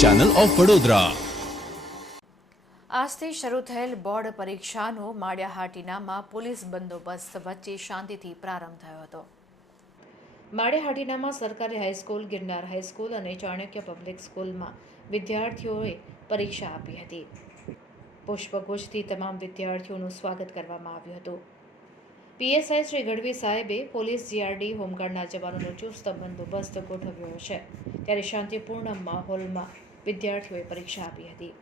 Channel of Vadodara આજથી શરૂ થયેલ બોર્ડ પરીક્ષાનો માળિયાહાટીનામાં પોલીસ બંદોબસ્ત વચ્ચે શાંતિથી પ્રારંભ થયો હતો. માળિયાહાટીનામાં સરકારી હાઈસ્કૂલ ગિરનાર હાઈસ્કૂલ અને ચાણક્ય પબ્લિક સ્કૂલમાં વિદ્યાર્થીઓએ પરીક્ષા આપી હતી. પુષ્પગુચ્છથી તમામ વિદ્યાર્થીઓનું સ્વાગત કરવામાં આવ્યું હતું. પીએસઆઈ શ્રી ગઢવી સાહેબે પોલીસ જીઆરડી હોમગાર્ડના જવાનોનો ચુસ્ત બંદોબસ્ત ગોઠવ્યો છે. ત્યારે શાંતિપૂર્ણ માહોલમાં વિદ્યાર્થીઓએ પરીક્ષા આપી હતી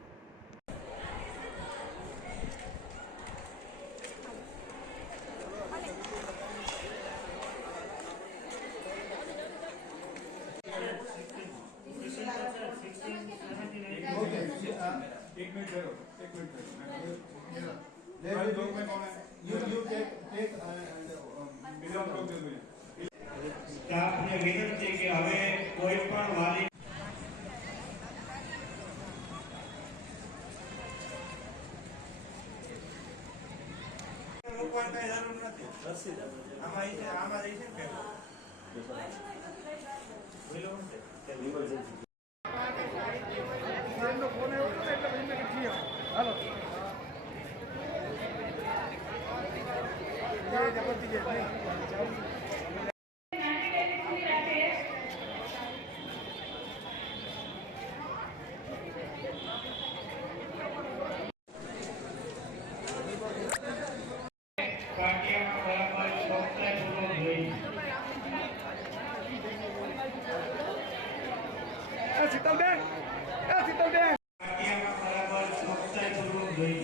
एक मिनट ठहरो एक मिनट ठहरो भाई दो minute you you take take and मेरा लोग दे दो સ્ટાફને વિનંતી કે હવે કોઈ પણ વાલી રોકવાની કઈ પાટિયામાં બરાબર ચોકસાઈપૂર્વક જોઈ. બરાબર ચોકસાઈપૂર્વક જોઈ.